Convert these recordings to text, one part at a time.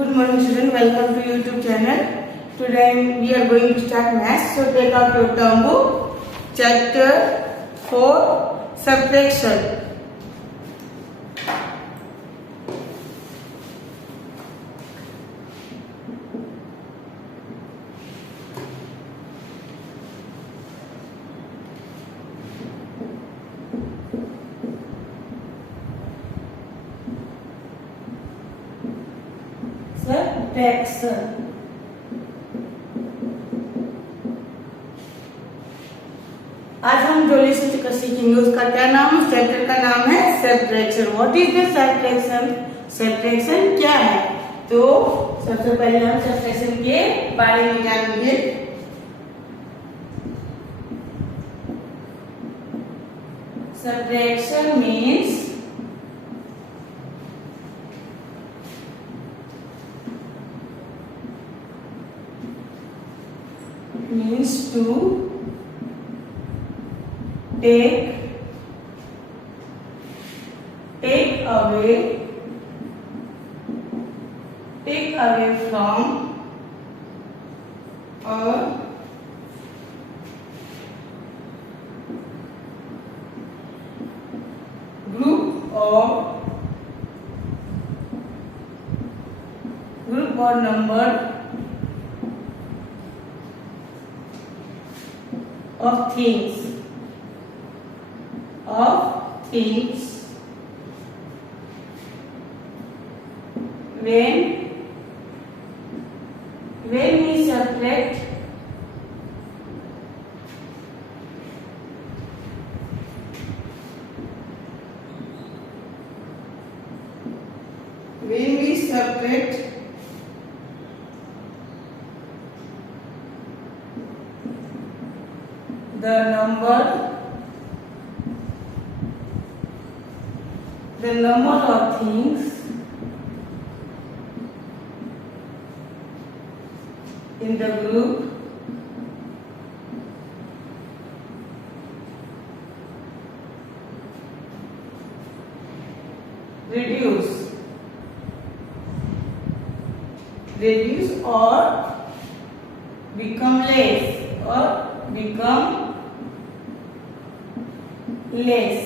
Good morning students, welcome to YouTube channel. Today we are going to start maths. So take out your term book, chapter 4, subtraction. Subtraction. आज हम जो lesson सीखेंगे उसका क्या नाम है? चैप्टर का नाम है subtraction. What is the subtraction? Subtraction क्या है? तो सबसे पहले हम सब्ट्रैक्शन के बारे में जानेंगे. Subtraction means to take away from a group or number of things when we subtract the number of things in the group reduce or become less.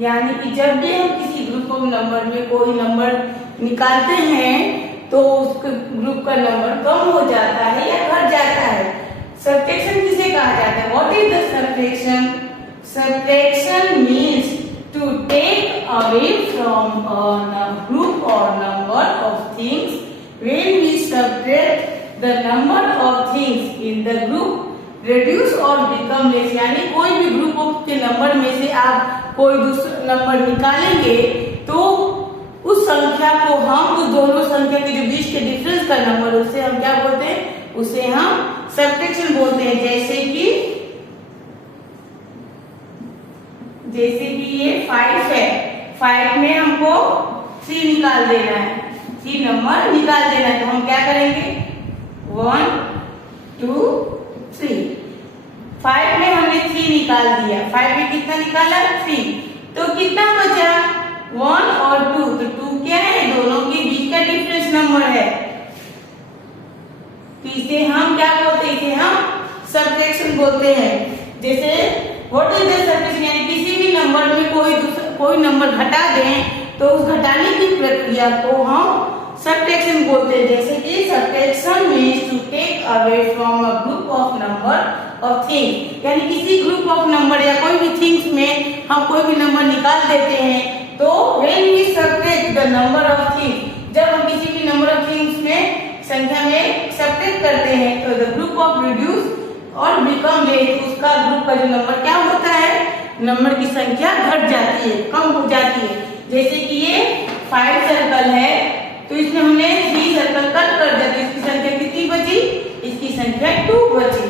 यानी कि जब भी हम किसी ग्रुप ऑफ नंबर में कोई नंबर निकालते हैं तो उस ग्रुप का नंबर कम हो जाता है या घट जाता है. सब्ट्रैक्शन किसे कहा जाता है? What is the subtraction? Subtraction means to take away from a group और number of things when we subtract the number of things in the group reduce or become less. यानी कोई भी ग्रुप के number में से आप कोई दूसरा नंबर निकालेंगे तो उस संख्या को हम उस दोनों संख्या के जो बीच के डिफरेंस का नंबर उसे हम क्या बोलते हैं? उसे हम सब्ट्रैक्शन बोलते हैं. जैसे कि ये 5 है. 5 में हमको 3 निकाल देना है. 3 नंबर निकाल देना है तो हम क्या करेंगे? 1 2 3. 5 में हमने 3 निकाल दिया. 5 में कितना निकाला? 3. तो कितना बचा? 1 और 2. तो 2 क्या है? दोनों के बीच का डिफरेंस नंबर है. तो इसे हम क्या बोलते हैं? इसे हम सब्ट्रैक्शन बोलते हैं. जैसे व्हाट इज द सब्ट्रैक्शन? यानी किसी भी नंबर में कोई नंबर घटा दें तो उस घटाने की प्रक्रिया को हम सब्ट्रैक्शन बोलते हैं. जैसे कि subtraction means to take away from a group of number of things. यानी किसी ग्रुप ऑफ नंबर या कोई भी थिंग्स में हम कोई भी नंबर निकाल देते हैं तो when we subtract the number of things, जब हम किसी भी नंबर ऑफ थिंग्स में संख्या में सब्ट्रैक्ट करते हैं तो द ग्रुप ऑफ रिड्यूस और बिकम लेस, उसका ग्रुप का जो नंबर क्या होता है? नंबर की संख्या घट जाती है, कम हो जाती है. जैसे कि ये 5 सर्कल है तो इसमें हमने 3 सर्कल कट कर दिया तो इसकी संख्या कितनी बची? इसकी संख्या 2 बची.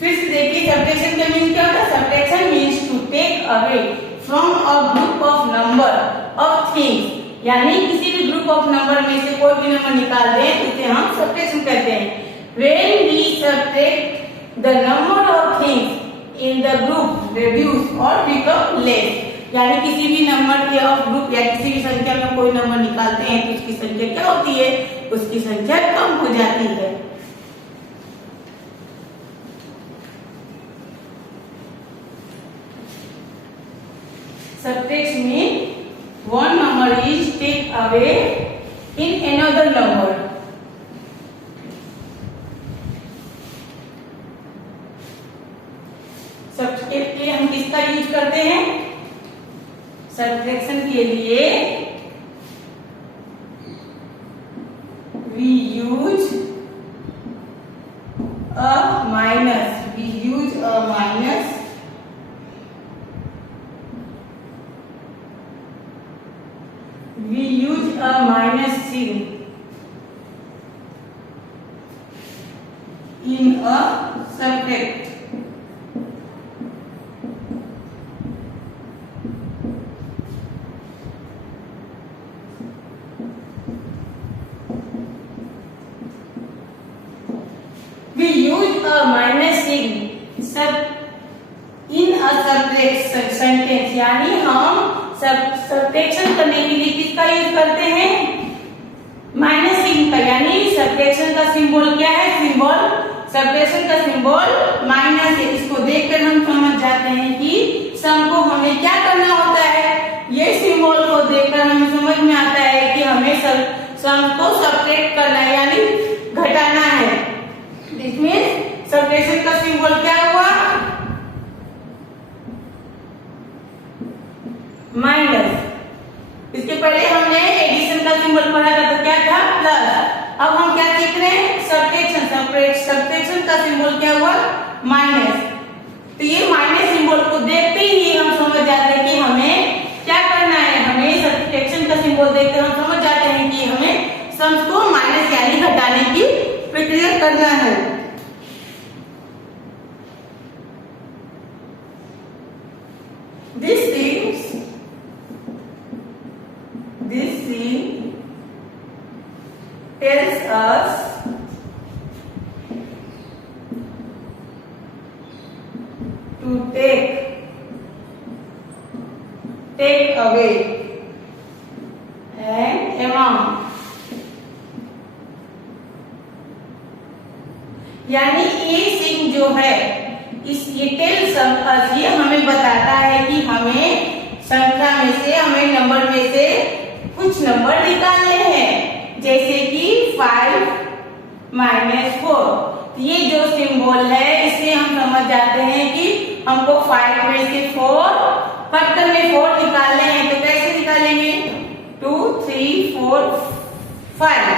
फिर से देखिए सब्ट्रैक्शन का मीन क्या होता है? Subtraction means to take away from a group of number of things. यानी किसी भी ग्रुप ऑफ नंबर में से कोई भी नंबर निकाल दें तो इसे हम सब्ट्रैक्शन कहते हैं. When we subtract the number of things in the group reduce or become less. यानी किसी भी नंबर के ऑफ ग्रुप या किसी भी संख्या में कोई नंबर निकालते हैं तो उसकी संख्या क्या होती है, उसकी संख्या कम हो जाती है। Subtraction means one number is take away in another number. Subtract के लिए हम किसका यूज करते हैं, सब्ट्रैक्शन के लिए we use a minus, we use a minus sign in a subtract. We use a minus sign in a subtract sentence, यानी हम सब्ट्रैक्शन करने के लिए किसका यूज करते हैं, माइनस सिग्न का। यानी सब्ट्रैक्शन का सिंबल क्या है, सब्ट्रैक्शन का सिंबल माइनस है। इसको देखकर हम समझ जाते हैं कि सम को हमें क्या करना होता है। ये सिंबल को देखकर हमें समझ में आता है कि हमें सम को सब्ट्रैक्ट करना है, यानी घटाना है। इसमें सब्ट्रैक्शन का सिंबल क्या हुआ, माइनस। इसके पहले हमने एडिशन का सिंबल पढ़ा था तो क्या था, प्लस। अब हम क्या सीख रहे हैं, सब्ट्रैक्शन का सिंबल क्या हुआ, माइनस। तो ये माइनस सिंबल को देखते ही हम समझ जाते हैं कि हमें क्या करना है। हमें सब्ट्रैक्शन का सिंबल देखकर हम समझ जाते हैं कि हमें सम्स को माइनस यानी घटाने की प्रक्रिया करना है। This thing tells us to take away an amount, यानी ये सिंह जो है, ये टेल्स अस, ये हमें बताता है कि हमें संख्या में से, हमें नंबर में से कुछ नंबर निकालने हैं, जैसे कि 5 - 4। ये जो सिंबल है इससे हम समझ जाते हैं कि हमको 5 में से 4 फैक्टर में 4 निकालने हैं। तो कैसे निकालेंगे, 2 3 4 5।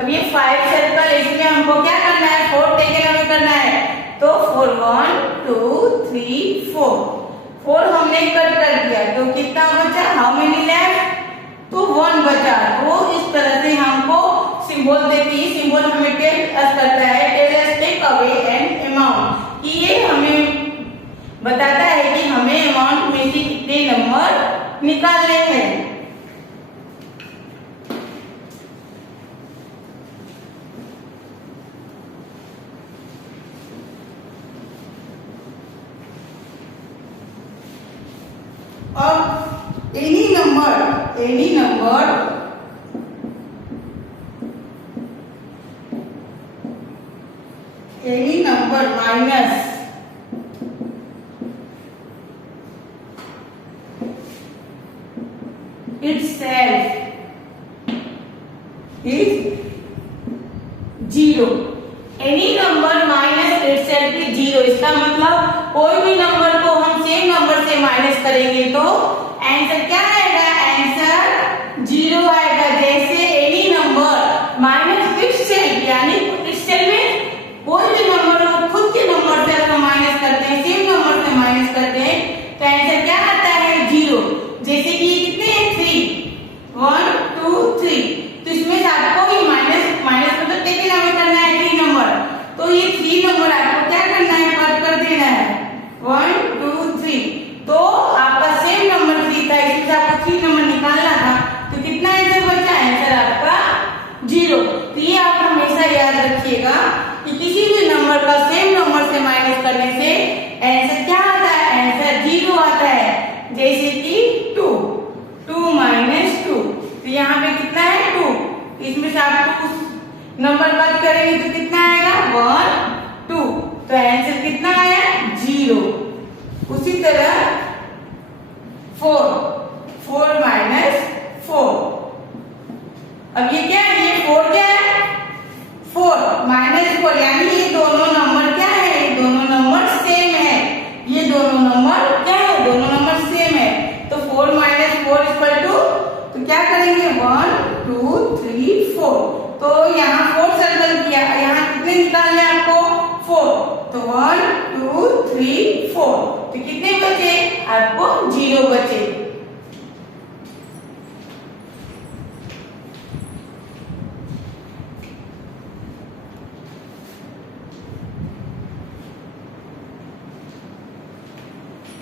अब ये 5 सर्कल, इसमें हमको क्या करना है, 4 टेकन हमें करना है। तो 4 1 2 3 4 हमने कट कर दिया तो कितना बचा, हाउ मेनी लेफ्ट, तो 1 बचा। तो इस तरह से हमको सिंबल देखिए, सिंबल हमें टेल अस करता है, tell us take away an amount, कि ये हमें बताता है कि हमें अमाउंट में से कितने नंबर निकालने हैं। अब any number minus itself is 0। any number minus itself is 0, इसका मतलब कोई भी नंबर को हम सेम नंबर से माइनस करेंगे तो आंसर क्या आएगा, आंसर 0 आएगा। जैसे एनी नंबर माइनस itself, यानी itself में कोई भी नंबर को खुद के नंबर से अगर माइनस करते हैं, सेम नंबर से माइनस करते हैं तो आंसर क्या आता है, 0। जैसे कि कितने हैं, 3 1 2 3। तो इसमें से आपको भी माइनस मतलब टेकन हमें करना है 3 नंबर, तो ये 3 नंबर आपको क्या करना है, कट कर देना है 1 2 3। तो आपका सेम नंबर 3 था, इसमें से आपको 3 नंबर निकालना था, तो कितना आंसर बचा, आंसर आपका 0। तो ये आप हमेशा याद रखिएगा कि किसी भी नंबर का सेम नंबर से माइनस करने से आंसर क्या आता है, आंसर 0 आता है। जैसे कि 3 4। तो यहाँ 4 सर्कल किया, यहाँ कितने निकालने आपको 4, तो 1 2 3 4। तो कितने बचे आपको 0 बचे।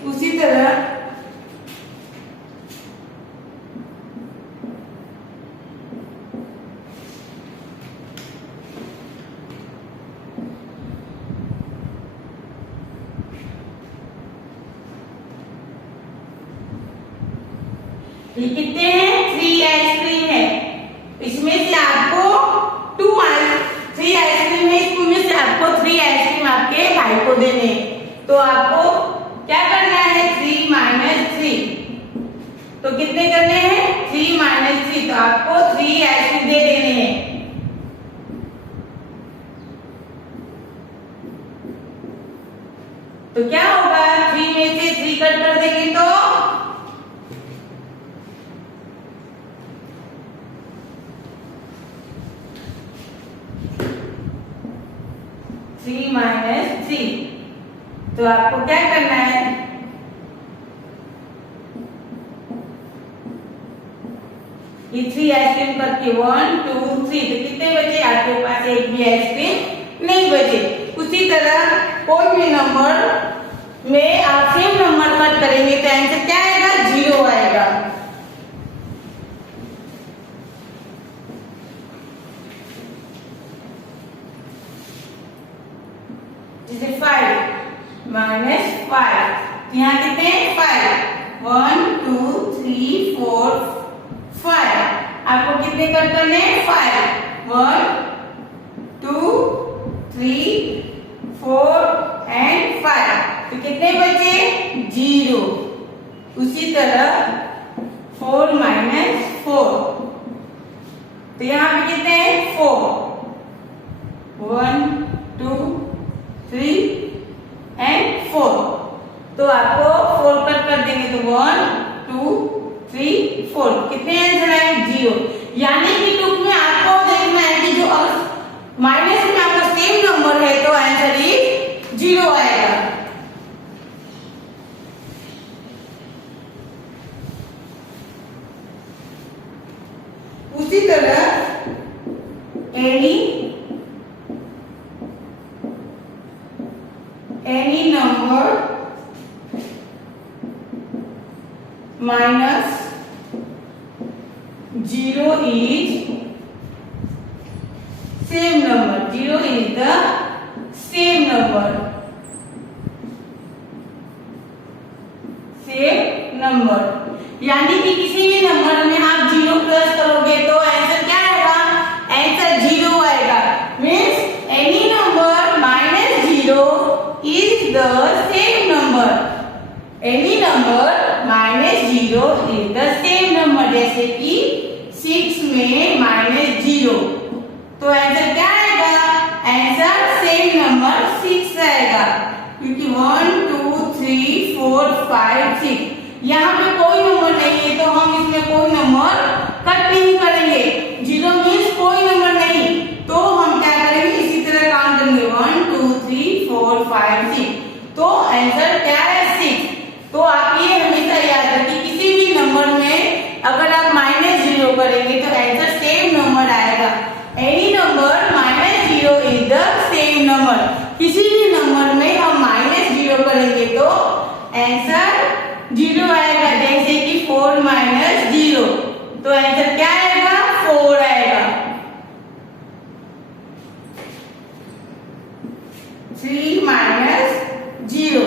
उसी तरह ये कितने हैं 3 आइसक्रीम है, इसमें से आपको 3 आइसक्रीम है, इसमें से आपको 3 आइसक्रीम आपके भाई को देने। तो आपको क्या करना है 3 माइनस 3, तो कितने करने हैं 3 माइनस 3, तो आपको 3 आइसक्रीम दे देने हैं। तो क्या होगा 3 में से 3 कट कर देंगे तो 3 माइनस 3, तो आपको क्या करना है ये 3 आइसक्रीम करके 1 2 3, तो कितने बचे आपके पास एक भी आइसक्रीम नहीं बचे। उसी तरह कोई भी नंबर में आप सेम नंबर कट करेंगे तो आंसर क्या आएगा 0 आएगा। जैसे 5 माइनस 5, यहाँ कितने 5 1 2 3 4 5, आपको कितने कट करने 5 1 2 3 4 एंड 5, तो कितने बचे 0। उसी तरह 4 माइनस 4, तो यहाँ पे कितने 4 1 2 3 एंड 4, तो आपको 4 कट कर देंगे तो 1 2 3 4, कितने आंसर आए 0। यानी कि टुक में आपको देखना है कि जो माइनस में आपका सेम नंबर है तो आंसर इज 0 आएगा। उसी तरह any number minus 0 is same number, 0 is the same number, same number, यानी कि किसी भी नंबर में आप 0 प्लस करोगे तो आंसर क्या आएगा आंसर 0 आएगा। Means any number minus 0 is the same number, any number minus 0 is the same number, जैसे कि 6 में माइनस 0, तो आंसर क्या आएगा आंसर सेम नंबर 6 आएगा, क्योंकि 1 2 3 4 5 6 यहाँ पे कोई नंबर नहीं है तो हम इसमें कोई नंबर कट नहीं करेंगे। 0 मीन्स कोई नंबर नहीं, तो हम क्या करेंगे इसी तरह काम करेंगे 1 2 3 4 5 6, तो आंसर क्या है 6। तो आप ये हमेशा याद रखिए किसी भी नंबर में अगर आप माइनस 0 करेंगे तो आंसर सेम नंबर आएगा। Any number minus 0 is the same number, किसी भी नंबर में हम माइनस 0 करेंगे तो आंसर 0 आएगा, जैसे कि 4 माइनस 0, तो आंसर क्या आएगा 4 आएगा। 3 माइनस 0,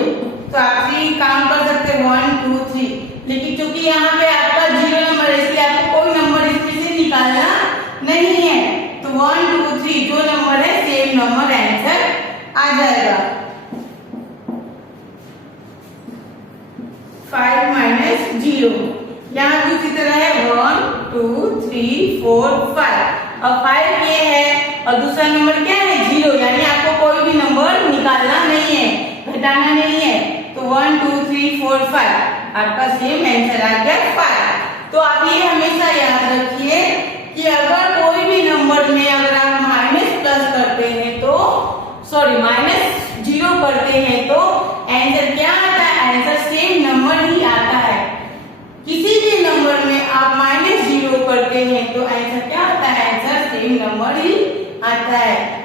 तो आप 3 काम कर सकते हैं 1 2 3, लेकिन क्योंकि यहाँ पे आपका 0 नंबर है इसलिए आपको कोई नंबर इसमें से निकालना नहीं है, तो 1 2 3 जो नंबर है सेम नंबर आंसर आ जाएगा। 5 माइनस 0, यहाँ दूसरी तरह है 1 2 3 4 5, और 5 ये है और दूसरा नंबर क्या है 0, यानी आपको कोई भी नंबर निकालना नहीं है, घटाना नहीं है, तो 1 2 3 4 5 आपका सेम आंसर आ गया 5। तो आप ये हमेशा याद रखिए कि अगर कोई भी नंबर में अगर आप माइनस प्लस करते हैं तो माइनस 0 करते हैं तो आंसर क्या आता है? आंसर सेम नंबर ही आता है। किसी भी नंबर में आप माइनस 0 करते हैं तो आंसर क्या आता है? आंसर सेम नंबर ही आता है।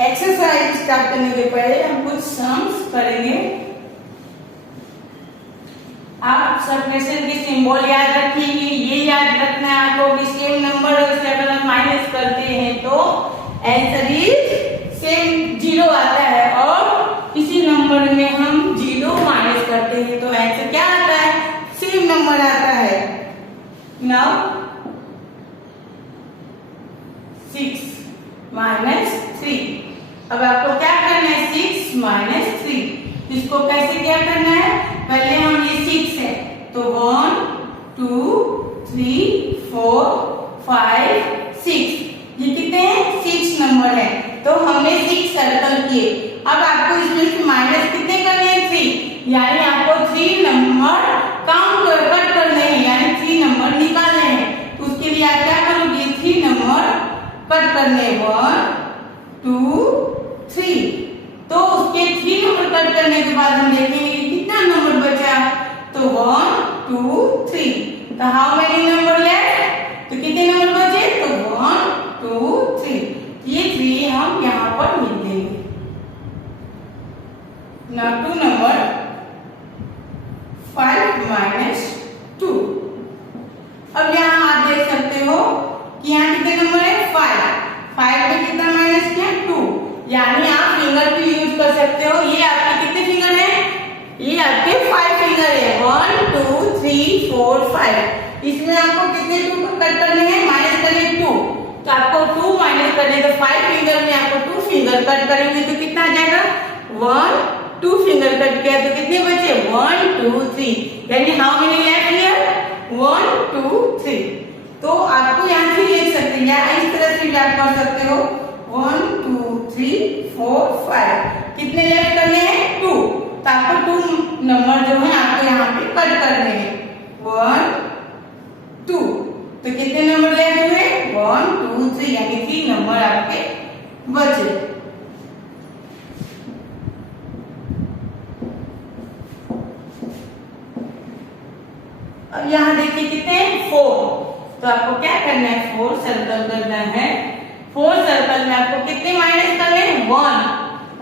एक्सरसाइज स्टार्ट करने के पहले हम कुछ सम्स करेंगे। आप सब्ट्रैक्शन की सिंबल याद रखिए, ये याद रखना है आपको कि सेम नंबर से अगर हम माइनस करते हैं तो आंसर इज सेम 0 आता है, और किसी नंबर में हम 0 माइनस करते हैं तो आंसर क्या आता है? सेम नंबर आता है। Now 6 minus 3। अब आपको क्या करना है? 6 माइनस 3। इसको कैसे क्या करना है? पहले हम ये 6 है तो 1 2 3 4 5 6, ये कितने हैं? 6 नंबर है तो हमने 6 सर्कल किए। अब आपको इसमें से माइनस कितने करने हैं? 3, यानी आपको 3 नंबर काउंट कट करने हैं, यानी 3 नंबर निकालने हैं। तो उसके लिए आप क्या करोगे? 3 नंबर कट करने, 1 2 3। तो उसके 3 नंबर कट करने के बाद हम देखेंगे कि कितना नंबर बचा। तो 1 2 3। तो हाउ मेनी नंबर लेफ्ट? तो कितने नंबर बचे? तो 1 2 3। ये 3 हम यहाँ पर लिख देंगे। Now 2 number 5 minus 2। अब यहाँ आप देख सकते हो कि यहाँ कितने नंबर है? 5 में कितना माइनस किया? 2, यानी आप फिंगर भी यूज कर सकते हो। ये आपके कितने फिंगर है? ये आपके 5 फिंगर है, 1 2 3 4 5। इसमें आपको कितने 2 कट करने हैं? माइनस करने 2, तो आपको 2 माइनस करने, तो 5 फिंगर में आपको 2 फिंगर कट करेंगे तो कितना आ जाएगा? 1 2 फिंगर कट किया तो कितने बचे? 1 2 3, यानी हाउ मेनी लेफ्ट हियर? 1 2 3। तो आपको यहाँ से लिख सकते हैं या इस तरह से याद कर सकते हो, 1 2 3 4 5। कितने लेफ्ट करने हैं? 2। तो आपको 2 नंबर जो है आपको यहाँ पे कट करने हैं, 1 2। तो कितने नंबर लेफ्ट हुए? 1 2 3, यानी 3 नंबर आपके बचे। अब यहाँ देखिए कितने? 4। तो आपको क्या करना है? 4 सर्कल करना है। 4 सर्कल में आपको कितने माइनस करने हैं?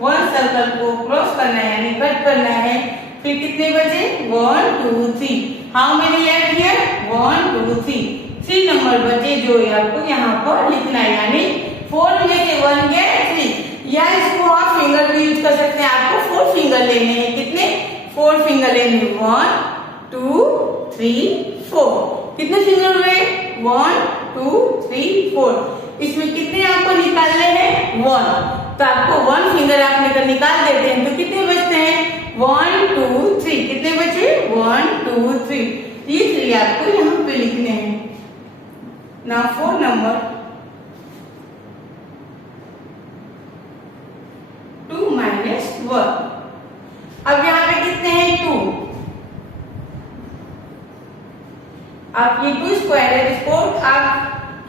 1 सर्कल को क्रॉस करना है, यानी कट करना है। फिर कितने बचे? 1 2 3। How many left here? 1 2 3। 3 number बचे जो आपको यहाँ पर लिखना है, यानी 4 में से 1 गया 3। या इसको आप फिंगर भी यूज कर सकते हैं। आपको 4 फिंगर लेने हैं। कितने? 4 फिंगर लेने, 1 2 3 4। कितने फिंगर हुए? 1 2 3 4। इसमें कितने आपको निकालने हैं? 1। तो आपको 1 फिंगर आप लेकर निकाल देते हैं तो कितने बचते हैं? 1 2 3। कितने बचे? 1 2 3। ये 3 आपको यहाँ पे लिखने हैं। Now 4 number 2 minus 1। अब यहाँ पे कितने हैं? 2। आप ये 2 स्क्वायर है, इसको आप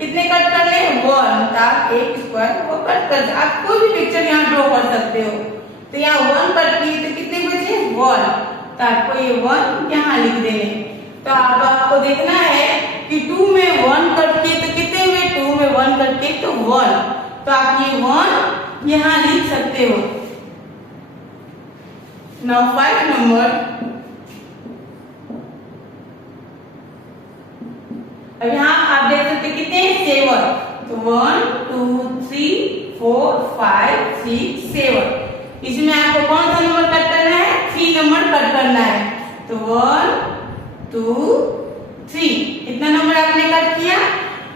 कितने कट कर ले? 1। आप एक स्क्वायर को कट कर, आप कोई भी पिक्चर यहाँ ड्रॉ कर सकते हो। तो यहाँ 1 कट किए तो कितने बचे? 1। तो आपको ये 1 यहाँ लिख देने। तो आपको देखना है कि 2 में 1 कट किए तो कितने हुए? 2 में 1 कट किए तो 1। तो आप ये 1 यहाँ लिख सकते हो। Now 5 number. अब यहाँ आप देख सकते कितने? 7। तो 1 2 3 4 5 6 7। इसमें आपको कौन सा नंबर कट करना है? 3 नंबर कट करना है। तो 1 2 3। कितना नंबर आपने कट किया?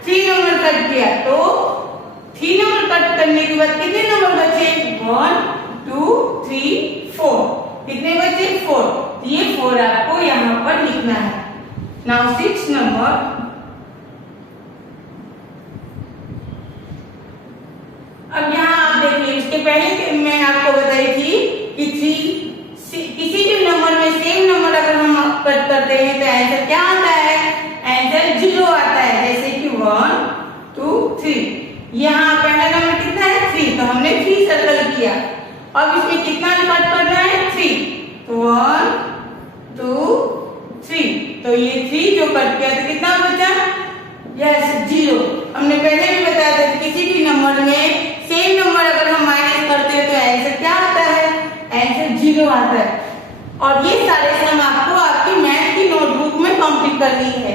3 नंबर कट किया। तो 3 नंबर कट करने के बाद कितने नंबर बचे? 1 2 3 4। कितने बचे? 4। ये 4 आपको यहाँ पर लिखना है। नाउ 6 नंबर पहले मैं आपको बताई थी कि किसी भी नंबर में सेम नंबर अगर हम कट करते हैं तो आंसर क्या आता है? आंसर 0 आता है। जैसे कि 1 2 3, यहाँ पहला नंबर कितना है? 3, तो हमने 3 सर्कल किया। अब इसमें कितना कट करना है? 3, तो 1 2 3, तो ये 3 जो कट किया तो कितना बचा? यस 0। हमने पहले भी बताया था कि किसी भी नंबर में सेम नंबर अगर हम माइनस करते हैं तो आंसर क्या आता है? आंसर 0 आता है। और ये सारे सम आपको आपकी मैथ की नोटबुक में कंप्लीट करनी है।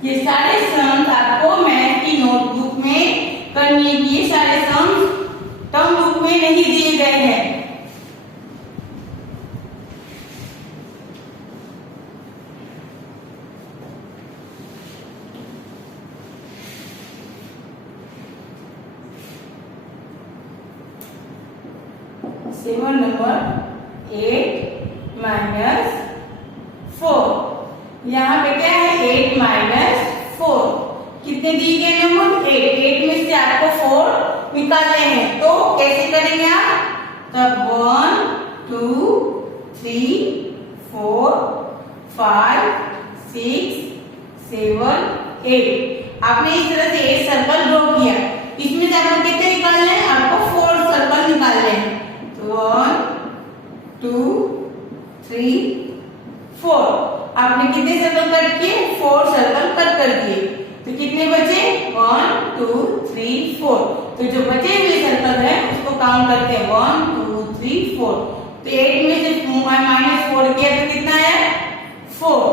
ये सारे सम्स आपको मैथ की नोटबुक में करनी है। ये सारे सम्स टर्म बुक में नहीं दिए गए हैं। सेवन नंबर 8 माइनस 4, यहाँ पे क्या है? 8 माइनस 4, कितने दिए गए नंबर? 8 में से आपको 4 निकालने हैं, तो कैसे करेंगे आप? तब 1 2 3 4 5 6 7 8, आपने इस तरह से 8 सर्कल ड्रॉ किया। इसमें से आपको कितने निकालने हैं? आपको 4 सर्कल निकालने हैं। तो 1 2 3 4, आपने कितने सर्कल कट किए? 4 सर्कल कट कर दिए। तो कितने बचे? 1 2 3 4। तो जो बचे हुए सर्कल है उसको काउंट करते हैं 1 2 3 4। तो 8 में से -4 किया तो कितना आया? 4।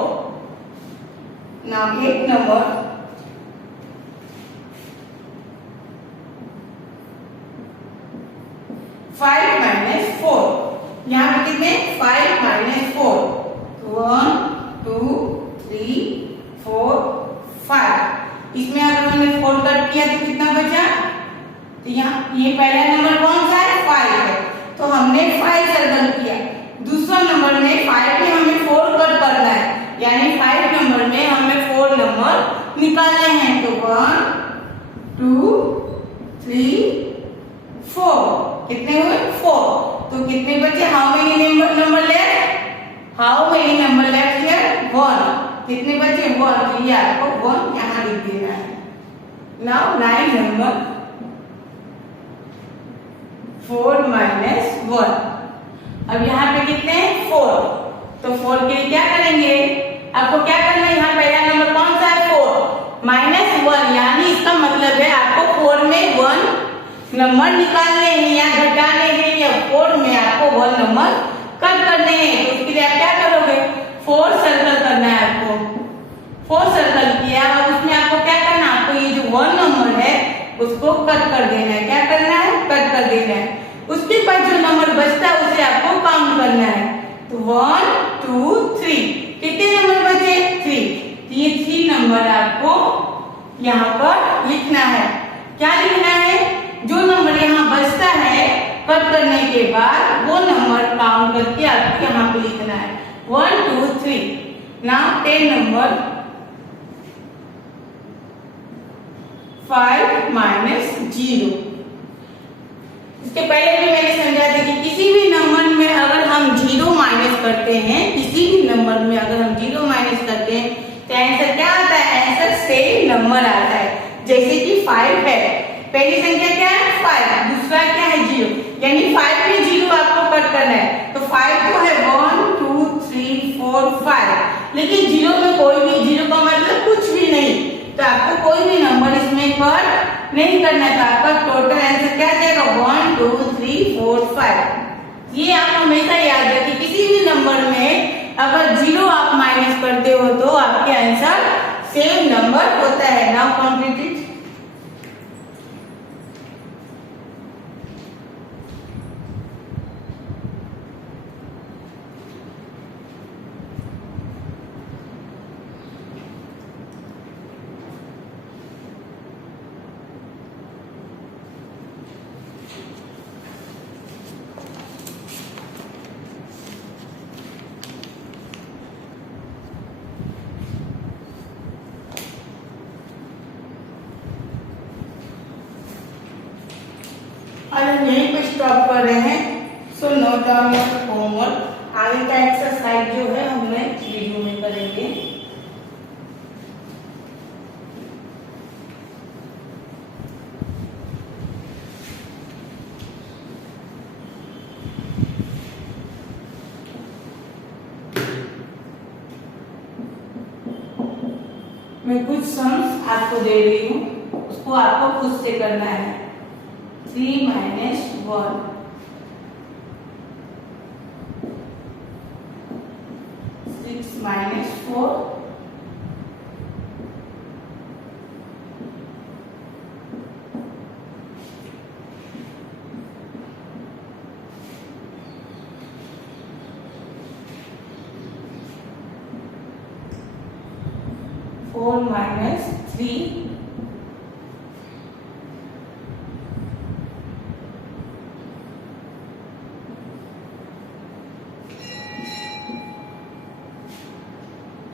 नाउ एक नंबर 5 माइनस 4, यहाँ पे कितने? 5 माइनस 4, 1 2 3 4 5। इसमें अगर हमने 4 कट किया तो कितना बचा? तो यहाँ ये पहला नंबर कौन सा है? 5 है, तो हमने 5 सर्कल किया। दूसरा नंबर में 5 में हमें 4 कट करना है, यानी 5 नंबर में हमें 4 नंबर निकालने हैं। तो 1 2 3 4, कितने हुए? 4। तो कितने बचे? How many number left? How many number left here? 1। कितने बचे? 1। तो ये आपको 1 यहाँ लिख देना है। Now 9 number 4 minus 1। अब यहाँ पे कितने हैं? 4। तो 4 के लिए क्या करेंगे? आपको क्या करना है? यहाँ पहला नंबर कौन सा है? 4 माइनस 1, यानी इसका मतलब है आपको 4 में 1 नंबर निकालने हैं या घटाने हैं, या 4 में आपको 1 नंबर कट करने हैं। तो उसके लिए आप क्या करोगे? 4 सर्कल करना है आपको। 4 सर्कल किया, अब उसमें आपको क्या करना है? आपको ये जो 1 नंबर है उसको कट कर देना है। क्या करना है? कट कर देना है। उसके बाद जो नंबर बचता है उसे आपको काउंट करना है। तो 1 2 3, कितने नंबर बचे? 3। तो ये 3 नंबर आपको यहाँ पर लिखना है। क्या लिखना है? जो नंबर यहाँ बचता है कट करने के बाद वो नंबर काउंट करके आपको यहाँ पे लिखना है 1 2 3। Now 10 number 5 minus 0। इसके पहले भी मैंने समझाया था कि किसी भी नंबर में अगर हम 0 माइनस करते हैं, किसी भी नंबर में अगर हम 0 माइनस करते हैं तो आंसर क्या आता है? आंसर सेम नंबर आता है। जैसे कि 5 है, पहली संख्या क्या है? 5, दूसरा क्या है? 0, यानी 5 में 0 आपको कट करना है। तो 5 तो है 1 2 3 4 5, लेकिन 0 में कोई भी, 0 का मतलब कुछ भी नहीं, तो आपको कोई भी नंबर इसमें कट नहीं करना था। आपका टोटल आंसर क्या जाएगा? 1 2 3 4 5। ये आप हमेशा याद रखिए, किसी भी नंबर में अगर 0 आप माइनस करते हो तो आपके आंसर सेम नंबर होता है। Now complete it. Down your homework. आगे का एक्सरसाइज जो है हम नेक्स्ट वीडियो में करेंगे। मैं कुछ सम्स आपको दे रही हूँ, उसको आपको खुद से करना है। 3 minus 1, 6 minus 4, 4 minus 3,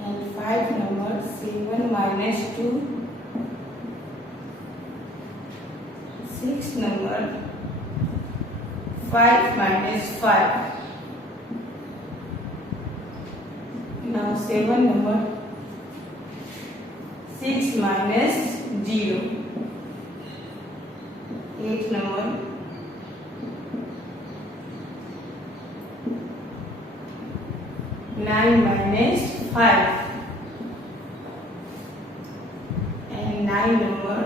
and 5 number 7 minus 2, 6 number 5 minus 5. Now 7 number 6 minus 0, 8 number 9 minus 5, and 9 number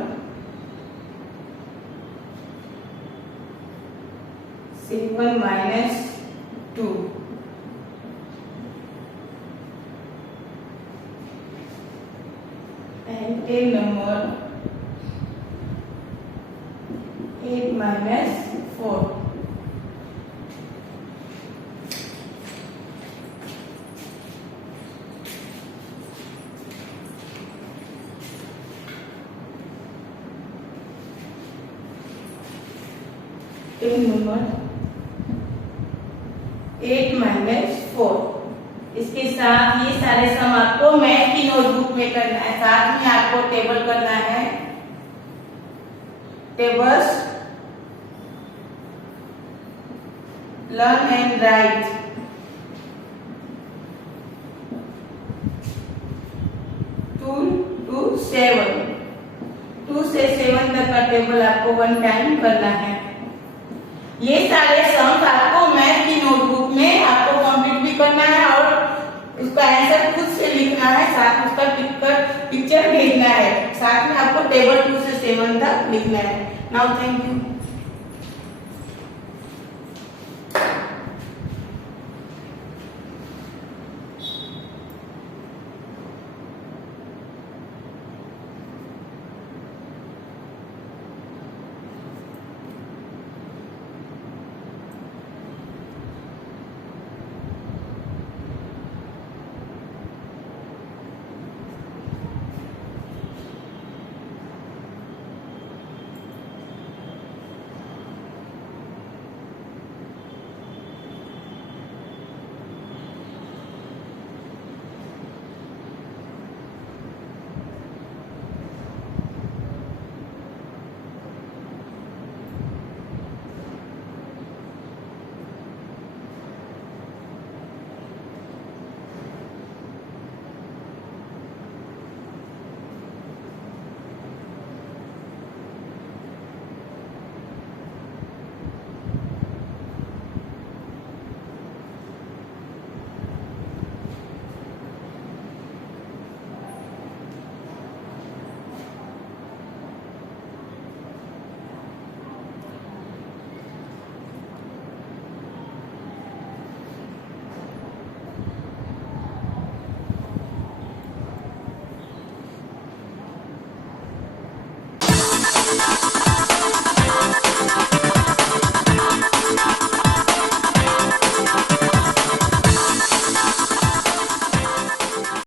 7 minus 2. And 10 number 8 minus 4. Number 8 minus 4। इसके साथ ये सारे सम आपको मैथ की नोटबुक में करना है। साथ में आपको टेबल करना है। Tables learn and write. Two 7, 2 से 7 तक का टेबल आपको 1 टाइम करना है। ये सारे सम्स आपको मैथ की नोटबुक में आपको कंप्लीट भी करना है और उसका आंसर खुद से लिखना है, साथ उसका पिक्चर भेजना है। साथ में आपको टेबल 2 से 7 तक लिखना है। Now thank you.